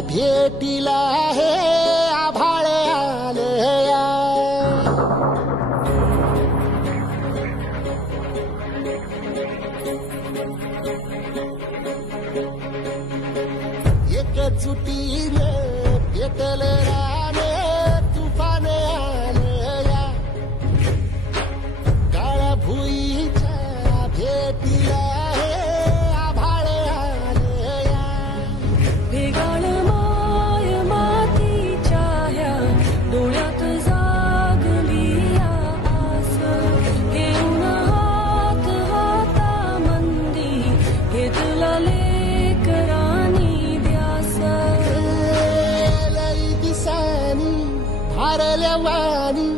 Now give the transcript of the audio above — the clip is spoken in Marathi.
भेटीला हे आभाळ आलया. एकजुटीने पेटले राने तुफान आलया. काळ्या भुईच्या भेटीला हे आभाळ आलया. भेगाळ माय मातीच्या ह्या डोळ्यात जागली या आस. घेऊन हात हातामंदी घेतला लेकरांनी ध्यास. लई दिसानी भारल्या वाणी